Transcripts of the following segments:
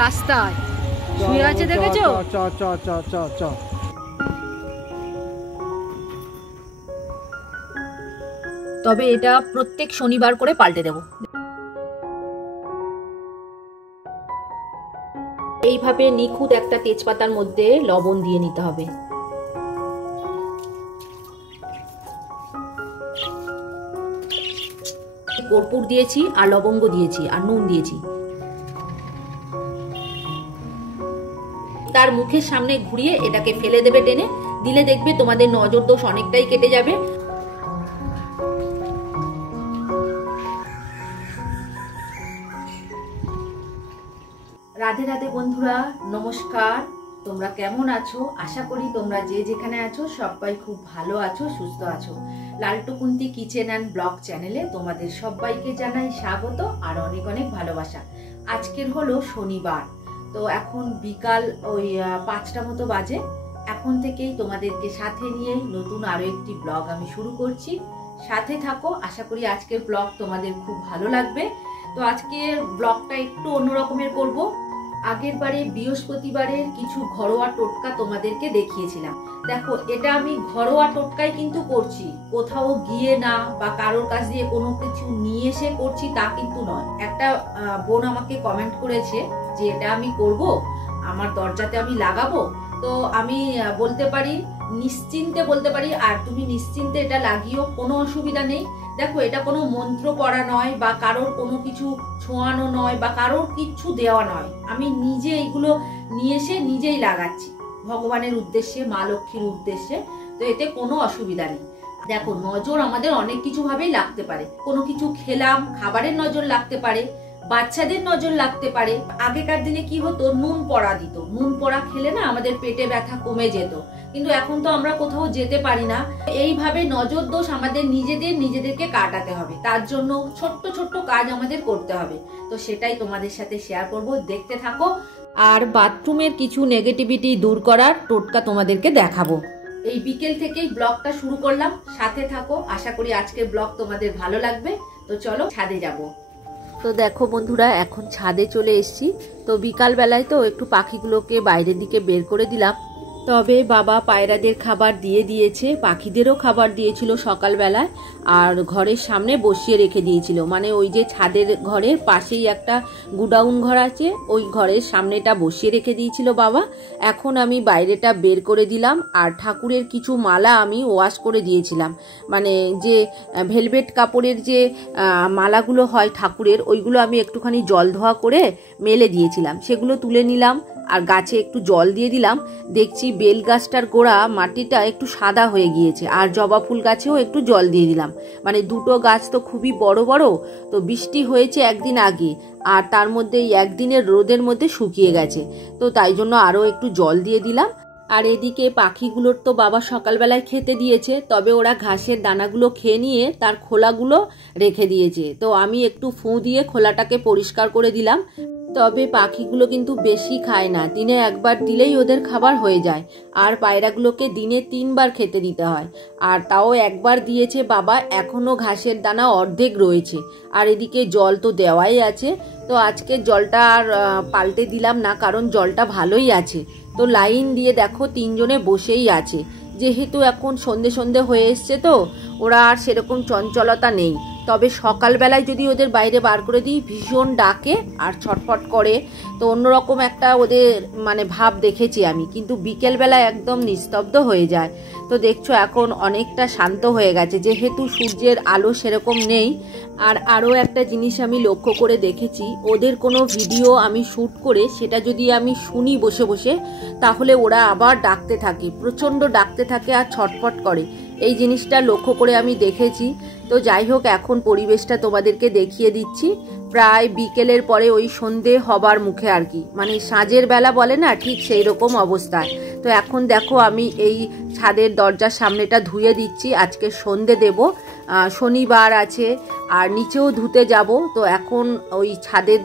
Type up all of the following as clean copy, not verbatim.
রাস্তায় শুয়ে আছে, দেখেছো? তবে এটা প্রত্যেক শনিবার করে পাল্টে দেব। এইভাবে নিখুঁত একটা তেজপাতার মধ্যে লবণ দিয়ে নিতে হবে। কর্পূর দিয়েছি আর লবঙ্গ দিয়েছি আর নুন দিয়েছি। তার মুখের সামনে ঘুরিয়ে এটাকে ফেলে দেবে টেনে, দিলে দেখবে তোমাদের নজর দোষ অনেকটাই কেটে যাবে। রাধে রাধে বন্ধুরা, নমস্কার। তোমরা কেমন আছো? আশা করি তোমরা যে যেখানে আছো সবাই খুব ভালো আছো, সুস্থ আছো। লালটুকুন্তি কিচেন অ্যান্ড ব্লগ চ্যানেলে তোমাদের সবাইকে জানাই স্বাগত আর অনেক অনেক ভালোবাসা। আজকের হলো শনিবার, তো এখন বিকাল ওই 5টা মতো বাজে। এখন থেকেই তোমাদেরকে সাথে নিয়েই নতুন আরো একটি ব্লগ আমি শুরু করছি। সাথে থাকো, আশা করি আজকের ব্লগ তোমাদের খুব ভালো লাগবে। তো আজকের ব্লগটা একটু অন্যরকমের করব। আগের বারে বৃহস্পতিবারের কিছু ঘরোয়া টোটকা তোমাদেরকে দেখিয়েছিলাম। দেখো, এটা আমি ঘরোয়া টোটকাই কিন্তু করছি, কোথাও গিয়ে না বা কারোর কাছ দিয়ে কোনো কিছু নিয়ে এসে করছি তা কিন্তু নয়। একটা বোন আমাকে কমেন্ট করেছে যে এটা আমি করব, আমার দরজাতে আমি লাগাবো। তো আমি বলতে পারি, নিশ্চিন্তে বলতে পারি, আর তুমি নিশ্চিন্তে এটা লাগিও, কোনো অসুবিধা নেই। দেখো, এটা কোনো মন্ত্র পড়া নয় বা কারোর কোনো কিছু ছোঁয়ানো নয় বা কারোর কিচ্ছু দেওয়া নয়। আমি নিজে এইগুলো নিয়ে এসে নিজেই লাগাচ্ছি ভগবানের উদ্দেশ্যে, মা লক্ষ্মীর উদ্দেশ্যে। তো এতে কোনো অসুবিধা নেই। দেখো, নজর আমাদের অনেক কিছু ভাবেই লাগতে পারে। কোনো কিছু খেলাম, খাবারের নজর লাগতে পারে, বাচ্চাদের নজর লাগতে পারে। আগেকার দিনে কি হতো, নুন পড়া দিত, নুন পড়া খেলে না আমাদের পেটে ব্যথা কমে যেত। কিন্তু এখন তো আমরা কোথাও যেতে পারি না। এইভাবে নজর দোষ আমাদের নিজেদেরকে কাটাতে হবে। তার জন্য ছোট্ট ছোট্ট কাজ আমাদের করতে হবে। তো সেটাই তোমাদের সাথে শেয়ার করব, দেখতে থাকো। আর বাথরুমের কিছু নেগেটিভিটি দূর করার টোটকা তোমাদেরকে দেখাবো। এই বিকেল থেকেই ব্লগটা শুরু করলাম, সাথে থাকো। আশা করি আজকের ব্লগ তোমাদের ভালো লাগবে। তো চলো ছাদে যাব। তো দেখো বন্ধুরা, এখন ছাদে চলে এসেছি। তো বিকাল বেলায় তো একটু পাখিগুলোকে বাইরের দিকে বের করে দিলাম। তবে বাবা পায়রাদের খাবার দিয়ে দিয়েছে, পাখিদেরও খাবার দিয়েছিল সকালবেলায়, আর ঘরের সামনে বসিয়ে রেখে দিয়েছিল। মানে ওই যে ছাদের ঘরের পাশেই একটা গুডাউন ঘর আছে, ওই ঘরের সামনেটা বসিয়ে রেখে দিয়েছিল বাবা। এখন আমি বাইরেটা বের করে দিলাম। আর ঠাকুরের কিছু মালা আমি ওয়াশ করে দিয়েছিলাম, মানে যে ভেলভেট কাপড়ের যে মালাগুলো হয় ঠাকুরের, ওইগুলো আমি একটুখানি জল ধোয়া করে মেলে দিয়েছিলাম। সেগুলো তুলে নিলাম আর গাছে একটু জল দিয়ে দিলাম। দেখছি বেল গাছটার গোড়া মাটিটা একটু সাদা হয়ে গিয়েছে, আর জবা ফুল গাছেও একটু জল দিয়ে দিলাম। মানে দুটো গাছ তো খুবই বড় বড়, তো বৃষ্টি হয়েছে একদিন আগে, আর তার মধ্যে একদিনের রোদের মধ্যে শুকিয়ে গেছে, তো তাই জন্য আরও একটু জল দিয়ে দিলাম। আর এদিকে পাখিগুলোর তো বাবা সকালবেলায় খেতে দিয়েছে, তবে ওরা ঘাসের দানাগুলো খেয়ে নিয়ে তার খোলাগুলো রেখে দিয়েছে। তো আমি একটু ফুঁ দিয়ে খোলাটাকে পরিষ্কার করে দিলাম। তবে পাখিগুলো কিন্তু বেশি খায় না, দিনে একবার দিলেই ওদের খাবার হয়ে যায়। আর পায়রাগুলোকে দিনে 3 বার খেতে দিতে হয়, আর তাও একবার দিয়েছে বাবা, এখনো ঘাসের দানা অর্ধেক রয়েছে। আর এদিকে জল তো দেওয়াই আছে। তো আজকে জলটা আর পাল্টে দিলাম না, কারণ জলটা ভালোই আছে। তো লাইন দিয়ে দেখো 3 জনে বসেই আছে। যেহেতু এখন সন্ধে সন্ধে হয়ে এসছে, তো ওরা আর সেরকম চঞ্চলতা নেই। তবে সকালবেলায় যদি ওদের বাইরে বার করে দিই, ভীষণ ডাকে আর ছটফট করে। তো অন্যরকম একটা ওদের মানে ভাব দেখেছি আমি, কিন্তু বিকেলবেলায় একদম নিস্তব্ধ হয়ে যায়। তো দেখছো এখন অনেকটা শান্ত হয়ে গেছে, যেহেতু সূর্যের আলো সেরকম নেই। আর আরও একটা জিনিস আমি লক্ষ্য করে দেখেছি, ওদের কোনো ভিডিও আমি শ্যুট করে সেটা যদি আমি শুনি বসে বসে, তাহলে ওরা আবার ডাকতে থাকে, প্রচণ্ড ডাকতে থাকে আর ছটফট করে। এই জিনিসটা লক্ষ্য করে আমি দেখেছি। তো যাই হোক, এখন পরিবেশটা তোমাদেরকে দেখিয়ে দিচ্ছি। প্রায় বিকেলের পরে ওই সন্ধে হবার মুখে আর কি, মানে সাঁঝের বেলা বলে না, ঠিক সেই রকম অবস্থায়। তো এখন দেখো আমি এই ছাদের দরজার সামনেটা ধুয়ে দিচ্ছি। আজকে সন্ধে দেব, শনিবার আছে, আর নিচেও ধুতে যাব। তো এখন ওই ছাদের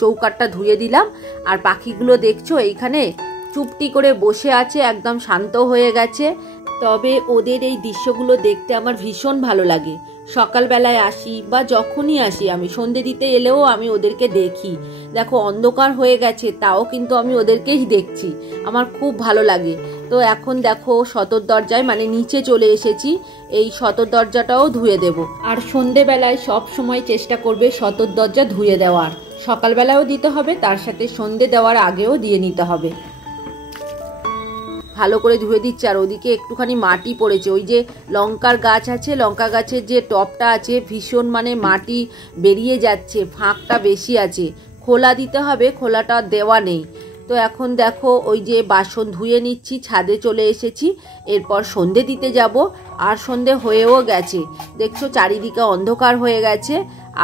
চৌকাঠটা ধুয়ে দিলাম। আর পাখিগুলো দেখছো এইখানে চুপটি করে বসে আছে, একদম শান্ত হয়ে গেছে। তবে ওদের এই দৃশ্যগুলো দেখতে আমার ভীষণ ভালো লাগে। সকালবেলায় আসি বা যখনই আসি, আমি সন্ধে দিতে এলেও আমি ওদেরকে দেখি। দেখো অন্ধকার হয়ে গেছে, তাও কিন্তু আমি ওদেরকেই দেখছি, আমার খুব ভালো লাগে। তো এখন দেখো সদর দরজায় মানে নিচে চলে এসেছি, এই সদর দরজাটাও ধুয়ে দেব। আর সন্ধেবেলায় সব সময় চেষ্টা করবে সদর দরজা ধুয়ে দেওয়ার, সকালবেলাও দিতে হবে, তার সাথে সন্ধে দেওয়ার আগেও দিয়ে নিতে হবে। ভালো করে ধুয়ে দিচ্ছে। আর ওদিকে একটুখানি মাটি পড়েছে, ওই যে লঙ্কার গাছ আছে, লঙ্কা গাছের যে টপটা আছে ভীষণ মানে মাটি বেরিয়ে যাচ্ছে, ফাঁকটা বেশি আছে, খোলা দিতে হবে, খোলাটা দেওয়া নেই। তো এখন দেখো ওই যে বাসন ধুয়ে নিচ্ছি, ছাদে চলে এসেছি, এরপর সন্ধে দিতে যাব। আর সন্ধে হয়েও গেছে, দেখছো চারিদিকে অন্ধকার হয়ে গেছে।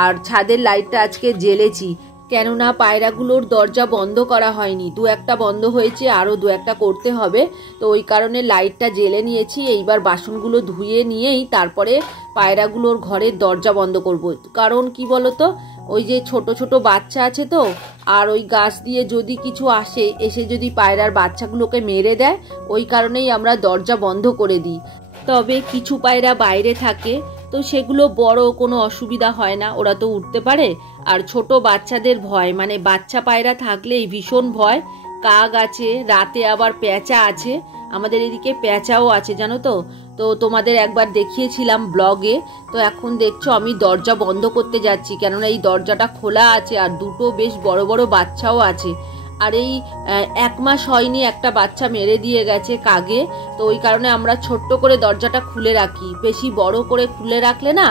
আর ছাদের লাইটটা আজকে জ্বেলেছি, কেননা পায়রাগুলোর দরজা বন্ধ করা হয়নি, দু একটা বন্ধ হয়েছে, আরও দু একটা করতে হবে। তো ওই কারণে লাইটটা জ্বেলে নিয়েছি। এইবার বাসনগুলো ধুয়ে নিয়েই তারপরে পায়রাগুলোর ঘরের দরজা বন্ধ করব। কারণ কি বলতো, ওই যে ছোট ছোট বাচ্চা আছে তো, আর ওই গাছ দিয়ে যদি কিছু এসে যদি পায়রার বাচ্চাগুলোকে মেরে দেয়, ওই কারণেই আমরা দরজা বন্ধ করে দিই। তবে কিছু পায়রা বাইরে থাকে, তো সেগুলো বড় কোনো অসুবিধা হয় না, ওরা তো উঠতে পারে। আর ছোট বাচ্চাদের ভয়, মানে বাচ্চা পায়রা থাকলেই ভীষণ ভয়। কাক আছে, রাতে আবার পেঁচা আছে, আমাদের এদিকে পেঁচাও আছে জানো তো। তো তোমাদের একবার দেখিয়েছিলাম ব্লগে। তো এখন দেখছো আমি দরজা বন্ধ করতে যাচ্ছি, কেননা এই দরজাটা খোলা আছে আর দুটো বেশ বড় বড় বাচ্চাও আছে। আর এই 1 মাস হয়নি একটা বাচ্চা মেরে দিয়ে গেছে কাগে। তো ওই কারণে আমরা ছোট্ট করে দরজাটা খুলে রাখি, বেশি বড় করে খুলে রাখলে না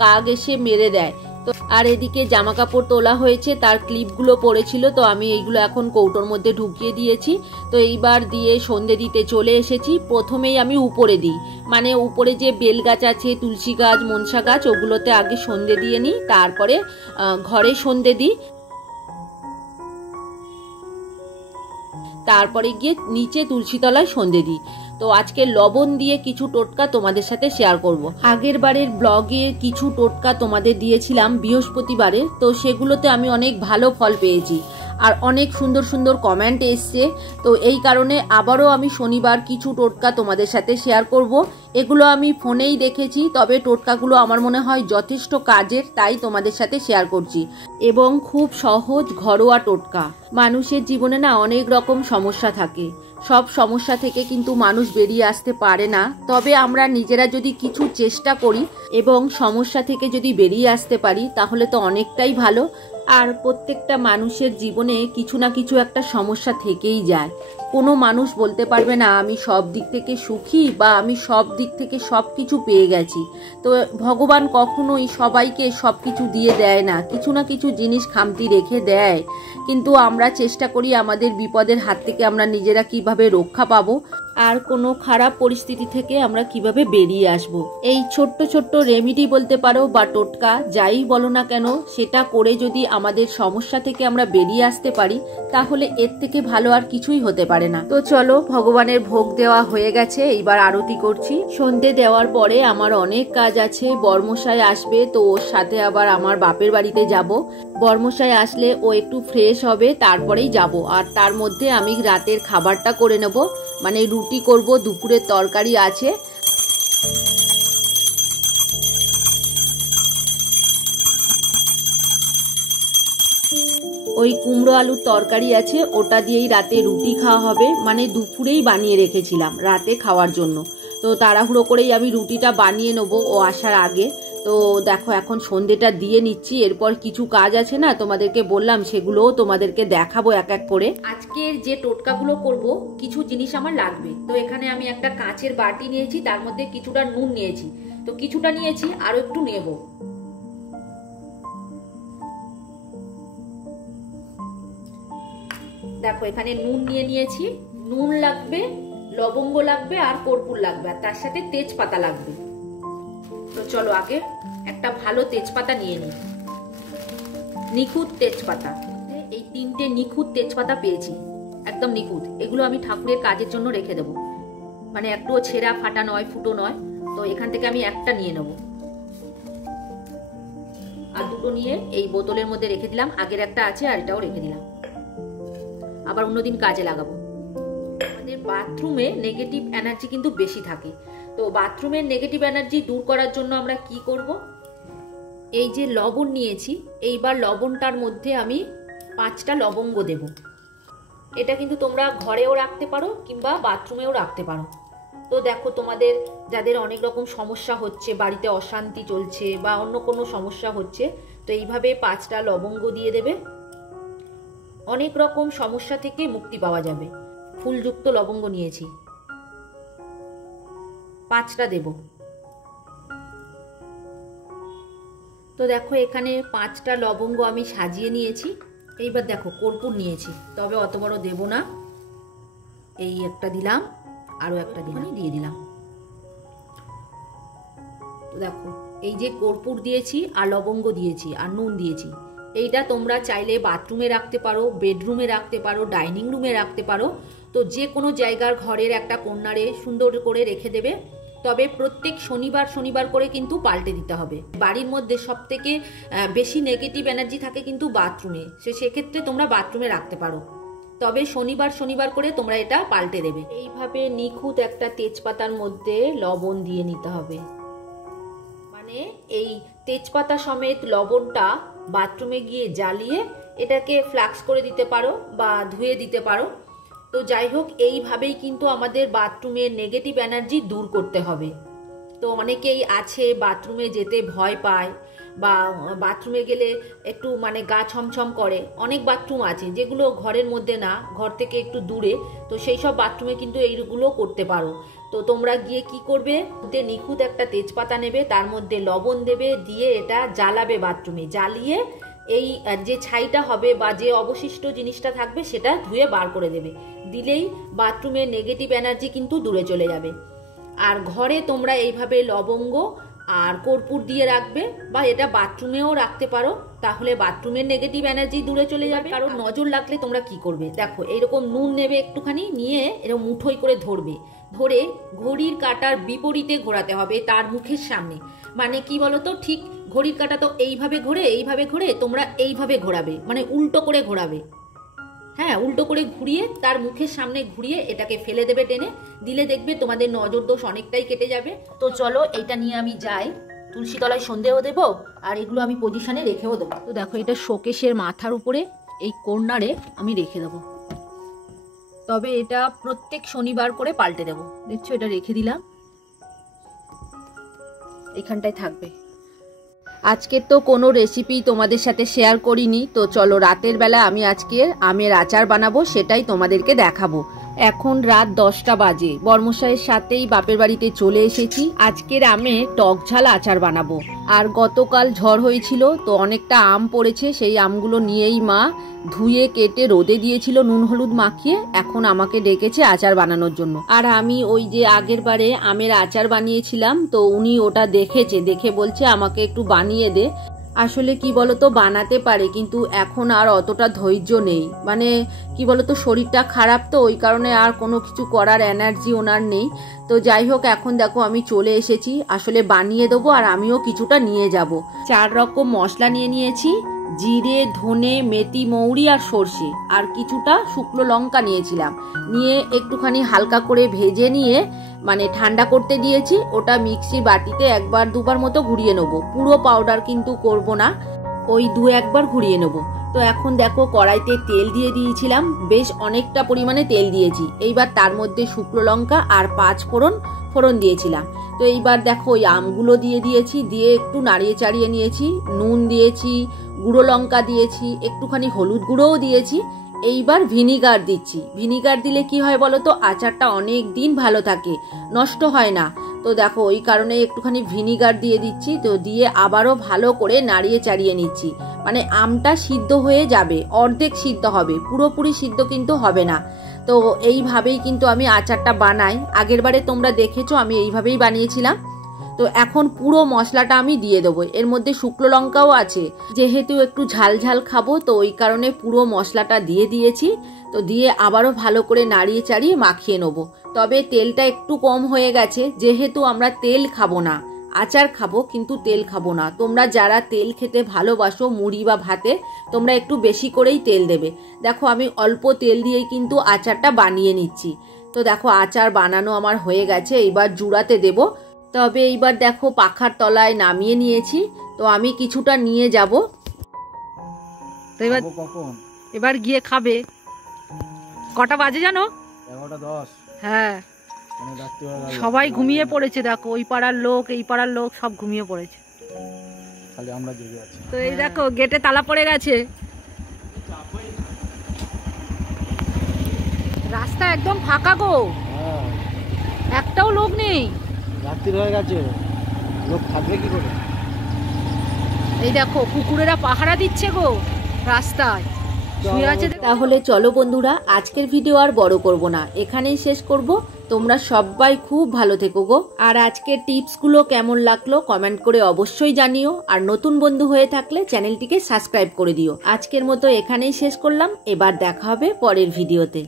কাক এসে মেরে দেয়। তো আর এদিকে জামা কাপড় তোলা হয়েছে, তার ক্লিপগুলো পড়েছিল, তো আমি এইগুলো এখন কৌটোর মধ্যে ঢুকিয়ে দিয়েছি। তো এইবার দিয়ে সন্ধে দিতে চলে এসেছি। প্রথমেই আমি উপরে দিই, মানে উপরে যে বেল গাছ আছে, তুলসী গাছ, মনসা গাছ, ওগুলোতে আগে সন্ধে দিয়ে নিই, তারপরে ঘরে সন্ধে দিই, তারপরে গিয়ে নিচে তুলসী তলায় সন্ধে দিই। তো আজকে লবণ দিয়ে কিছু টোটকা তোমাদের সাথে শেয়ার করব। আগের বারের ব্লগে কিছু টোটকা তোমাদের দিয়েছিলাম বৃহস্পতিবারে, তো সেগুলোতে আমি অনেক ভালো ফল পেয়েছি আর অনেক সুন্দর সুন্দর কমেন্ট এসছে। তো এই কারণে আবারও আমি শনিবার কিছু টোটকা তোমাদের সাথে শেয়ার করব। এগুলো আমি ফোনেই দেখেছি, তবে টোটকাগুলো আমার মনে হয় যথেষ্ট কাজের, তাই তোমাদের সাথে শেয়ার করছি। এবং খুব সহজ ঘরোয়া টোটকা। মানুষের জীবনে না অনেক রকম সমস্যা থাকে, সব সমস্যা থেকে কিন্তু মানুষ বেরিয়ে আসতে পারে না। তবে আমরা নিজেরা যদি কিছু চেষ্টা করি এবং সমস্যা থেকে যদি বেরিয়ে আসতে পারি, তাহলে তো অনেকটাই ভালো। আর প্রত্যেকটা মানুষের জীবনে কিছু না কিছু একটা সমস্যা থেকেই যায়। কোনো মানুষ বলতে পারবে না আমি সব দিক থেকে সুখী বা আমি সব দিক থেকে সব কিছু পেয়ে গেছি। তো ভগবান কখনোই সবাইকে সব কিছু দিয়ে দেয় না, কিছু না কিছু জিনিস খামতি রেখে দেয়। কিন্তু আমরা চেষ্টা করি আমাদের বিপদের হাত থেকে আমরা নিজেরা কিভাবে রক্ষা পাবো আর কোনো খারাপ পরিস্থিতি থেকে আমরা কিভাবে বেরিয়ে আসব। এই ছোট্ট ছোট্ট রেমিডি বলতে পারো বা টোটকা যাই বলো না কেন, সেটা করে যদি আমাদের সমস্যা থেকে আমরা বেরিয়ে আসতে পারি, তাহলে এর থেকে ভালো আর কিছুই হতে পারে না। তো চলো, ভগবানের ভোগ দেওয়া হয়ে গেছে, এইবার আরতি করছি। সন্ধে দেওয়ার পরে আমার অনেক কাজ আছে, বর্মশাই আসবে, তো ওর সাথে আবার আমার বাপের বাড়িতে যাব। বর্মশাই আসলে ও একটু ফ্রেশ হবে, তারপরেই যাব। আর তার মধ্যে আমি রাতের খাবারটা করে নেব, মানে রুটি করব, দুপুরের তরকারি আছে। ওই কুমড়ো আলুর তরকারি আছে, ওটা দিয়েই রাতে রুটি খাওয়া হবে, মানে দুপুরেই বানিয়ে রেখেছিলাম রাতে খাওয়ার জন্য। তো তাড়াহুড়ো করেই আমি রুটিটা বানিয়ে নেবো ও আসার আগে। তো দেখো এখন সন্ধেটা দিয়ে নিচ্ছি, এরপর কিছু কাজ আছে না তোমাদেরকে বললাম, সেগুলোও তোমাদেরকে দেখাবো এক এক করে। আজকের যে টোটকাগুলো করব, কিছু জিনিস আমার লাগবে। তো এখানে আমি একটা কাঁচের বাটি নিয়েছি, তার মধ্যে কিছুটা নুন নিয়েছি, তো কিছুটা নিয়েছি, আরো একটু নেব। দেখো এখানে নুন নিয়ে নিয়েছি, নুন লাগবে, লবঙ্গ লাগবে আর কর্পূর লাগবে, আর তার সাথে তেজপাতা লাগবে। তো চলো আগে একটা ভালো তেজপাতা নিয়ে নিই, নিখুঁত তেজপাতা। এই 3টে নিখুঁত তেজপাতা পেয়েছি, একদম নিখুঁত। এগুলো আমি ঠাকুরের কাজের জন্য রেখে দেবো, মানে একটুও ছেঁড়া ফাটা নয়, ফুটো নয়। তো এখান থেকে আমি একটা নিয়ে নেব, আর দুটো নিয়ে এই বোতলের মধ্যে রেখে দিলাম। আগের একটা আছে আর এটাও রেখে দিলাম, আবার অন্যদিন কাজে লাগাবো। আমাদের বাথরুমে নেগেটিভ এনার্জি কিন্তু বেশি থাকে, তো বাথরুমের নেগেটিভ এনার্জি দূর করার জন্য আমরা কি করব, এই যে লবণ নিয়েছি, এইবার লবণটার মধ্যে আমি 5টা লবঙ্গ দেব। এটা কিন্তু তোমরা ঘরেও রাখতে পারো কিংবা বাথরুমেও রাখতে পারো। তো দেখো, তোমাদের যাদের অনেক রকম সমস্যা হচ্ছে, বাড়িতে অশান্তি চলছে বা অন্য কোনো সমস্যা হচ্ছে, তো এইভাবে 5টা লবঙ্গ দিয়ে দেবে। অনেক রকম সমস্যা থেকে মুক্তি পাওয়া যাবে। ফুলযুক্ত লবঙ্গ নিয়েছি, 5টা দেব। তো দেখো, এখানে 5টা লবঙ্গ আমি সাজিয়ে নিয়েছি। এইবার দেখো, কর্পূর নিয়েছি, তবে অত বড় দেব না। এই একটা দিলাম, আরো একটা দিয়ে দিলাম। তো দেখো, এই যে কর্পূর দিয়েছি আর লবঙ্গ দিয়েছি আর নুন দিয়েছি, এইটা তোমরা চাইলে বাথরুমে রাখতে পারো, বেডরুমে রাখতে পারো, ডাইনিং রুমে রাখতে পারো। তো যে কোনো জায়গার ঘরের একটা কর্নারে সুন্দর করে রেখে দেবে। তবে প্রত্যেক শনিবার করে কিন্তু পাল্টে দিতে হবে। বাড়ির মধ্যে সবথেকে বেশি নেগেটিভ এনার্জি থাকে কিন্তু বাথরুমে, সেক্ষেত্রে তোমরা বাথরুমে রাখতে পারো। তবে শনিবার করে তোমরা এটা পাল্টে দেবে। এইভাবে নিখুঁত একটা তেজপাতার মধ্যে লবণ দিয়ে নিতে হবে। মানে এই তেজপাতা সমেত লবণটা বাথরুমে গিয়ে জ্বালিয়ে এটাকে ফ্লাক্স করে দিতে পারো বা ধুয়ে দিতে পারো। তো যাই হোক, এইভাবেই কিন্তু আমাদের বাথরুমের নেগেটিভ এনার্জি দূর করতে হবে। তো অনেকেই আছে বাথরুমে যেতে ভয় পায় বা বাথরুমে গেলে একটু মানে গা ছমছম করে। অনেক বাথরুম আছে যেগুলো ঘরের মধ্যে না, ঘর থেকে একটু দূরে। তো সেই সব বাথরুমে কিন্তু এইগুলো করতে পারো। তো তোমরা গিয়ে কি করবে, নিখুঁত একটা তেজপাতা নেবে, তার মধ্যে লবণ দেবে, দিয়ে এটা জ্বালাবে বাথরুমে। জ্বালিয়ে এই যে ছাইটা হবে বা যে অবশিষ্ট জিনিসটা থাকবে সেটা ধুয়ে বার করে দেবে। দিলেই বাথরুমের নেগেটিভ এনার্জি কিন্তু দূরে চলে যাবে। আর ঘরে তোমরা এইভাবে লবঙ্গ আর কর্পূর দিয়ে রাখবে, বা এটা বাথরুমেও রাখতে পারো, তাহলে বাথরুমের নেগেটিভ এনার্জি দূরে চলে যাবে। কারণ নজর লাগলে তোমরা কি করবে, দেখো এইরকম নুন নেবে একটুখানি, নিয়ে এরকম মুঠোই করে ধরবে, ধরে ঘড়ির কাঁটার বিপরীতে ঘোরাতে হবে তার মুখের সামনে। মানে কি বলতো, ঠিক ঘড়ির কাঁটা তো এইভাবে ঘোরে, তোমরা এইভাবে ঘোরাবে, মানে উল্টো করে ঘোরাবে। হ্যাঁ, উল্টো করে ঘুরিয়ে তার মুখের সামনে ঘুরিয়ে এটাকে ফেলে দেবে টেনে। দিলে দেখবে তোমাদের নজর দোষ অনেকটাই কেটে যাবে। তো চলো, এইটা নিয়ে আমি যাই, তুলসী তলায় সন্ধেও দেবো আর এগুলো আমি পজিশনে রেখেও দেবো। তো দেখো, এটা শোকেশের মাথার উপরে এই কর্নারে আমি রেখে দেবো। তবে এটা প্রত্যেক শনিবার করে পাল্টে দেবো। দেখছো, এটা রেখে দিলাম, এখানটায় থাকবে। আজকে তো কোনো রেসিপি তোমাদের সাথে শেয়ার করিনি। তো চলো, রাতের বেলা আমি আজকে আমের আচার বানাবো, সেটাই তোমাদেরকে দেখাবো। এখন রাত 10টা বাজে। বর্মশাইয়ের সাথেই বাপের বাড়িতে চলে এসেছি। আজকের আমে টক ঝাল আচার বানাবো। আর গতকাল ঝড় হয়েছিল, তো অনেকটা আম পড়েছে, সেই আমগুলো নিয়েই মা ধুয়ে কেটে রোদে দিয়েছিল নুন হলুদ মাখিয়ে। এখন আমাকে ডেকেছে আচার বানানোর জন্য। আর আমি ওই যে আগের বারে আমের আচার বানিয়েছিলাম, তো উনি ওটা দেখেছে, দেখে বলছে আমাকে একটু বানিয়ে দে। আসলে কি বলতো, বানাতে পারে, কিন্তু এখন আর অতটা ধৈর্য নেই। মানে কি বলতো, শরীরটা খারাপ, তো ওই কারণে আর কোনো কিছু করার এনার্জি ওনার নেই। তো যাই হোক, এখন দেখো আমি চলে এসেছি, আসলে বানিয়ে দেবো আর আমিও কিছুটা নিয়ে যাব। 4 রকম মশলা নিয়ে নিয়েছি, জিরে, ধনে, মেথি, মৌরি আর সর্ষে, আর কিছুটা শুকনো লঙ্কা নিয়েছিলাম। নিয়ে একটুখানি হালকা করে ভেজে নিয়ে মানে ঠান্ডা করতে দিয়েছি। ওটা মিক্সি বাটিতে 1-2 বার মতো ঘুরিয়ে নেবো। পুরো পাউডার কিন্তু করব না, ওই 2-1 বার ঘুরিয়ে নেবো। তো এখন দেখো, কড়াইতে তেল দিয়ে দিয়েছিলাম, বেশ অনেকটা পরিমাণে তেল দিয়েছি। এইবার তার মধ্যে শুকনো লঙ্কা আর 5 ফোড়ন দিয়েছিলাম। তো এইবার দেখো, ওই আমগুলো দিয়ে দিয়েছি, দিয়ে একটু নাড়িয়ে চাড়িয়ে নিয়েছি। নুন দিয়েছি, গুঁড়ো লঙ্কা দিয়েছি, একটুখানি হলুদ গুঁড়োও দিয়েছি। এইবার ভিনিগার দিচ্ছি। ভিনিগার দিলে কি হয় বলো তো, আচারটা অনেক দিন ভালো থাকে, নষ্ট হয় না। তো দেখো, ওই কারণে একটুখানি ভিনিগার দিয়ে দিচ্ছি। তো দিয়ে আবারও ভালো করে নাড়িয়ে চাড়িয়ে নিচ্ছি। মানে আমটা সিদ্ধ হয়ে যাবে, অর্ধেক সিদ্ধ হবে, পুরোপুরি সিদ্ধ কিন্তু হবে না। তো এইভাবেই কিন্তু আমি আচারটা বানাই। আগের বারে তোমরা দেখেছো আমি এইভাবেই বানিয়েছিলাম। তো এখন পুরো মশলাটা আমি দিয়ে দেবো। এর মধ্যে শুকনো লঙ্কাও আছে, যেহেতু একটু ঝাল ঝাল খাবো, তো ওই কারণে পুরো মশলাটা দিয়ে দিয়েছি। তো দিয়ে আবারও ভালো করে নাড়িয়ে চাড়িয়ে মাখিয়ে নেবো। তবে তেলটা একটু কম হয়ে গেছে, যেহেতু আমরা তেল খাবো না, আচার খাবো কিন্তু তেল খাবো না। তোমরা যারা তেল খেতে ভালোবাসো মুড়ি বা ভাতে, তোমরা একটু বেশি করেই তেল দেবে। দেখো, আমি অল্প তেল দিয়েই কিন্তু আচারটা বানিয়ে নিচ্ছি। তো দেখো, আচার বানানো আমার হয়ে গেছে। এবার জুড়াতে দেবো। তবে এইবার দেখো পাখার তলায় নামিয়ে নিয়েছি, তো আমি কিছুটা নিয়ে যাব। তো এবার গিয়ে খাবে। কটা বাজে জানো? 11:10। হ্যাঁ, সবাই ঘুমিয়ে পড়েছে। দেখো ওই পাড়ার লোক, এই পাড়ার লোক সব ঘুমিয়ে পড়েছে। খালি আমরা জেগে আছি। তো এই দেখো গেটে তালা পড়ে গেছে। রাস্তা একদম ফাঁকা গো, একটাও লোক নেই। রাত্রি হয়ে গেছে, লোক থাকবে কি করে? এই দেখো কুকুরেরা পাহারা দিচ্ছে গো রাস্তায় শুয়ে আছে। তাহলে চলো বন্ধুরা, আজকের ভিডিও আর বড় করব না, এখানেই শেষ করব। তোমরা সবাই খুব ভালো থেকো গো। আর আজকের টিপসগুলো কেমন লাগলো কমেন্ট করে অবশ্যই জানিও। আর নতুন বন্ধু হয়ে থাকলে চ্যানেলটিকে সাবস্ক্রাইব করে দিও। আজকের মতো এখানেই শেষ করলাম, এবার দেখা হবে পরের ভিডিওতে।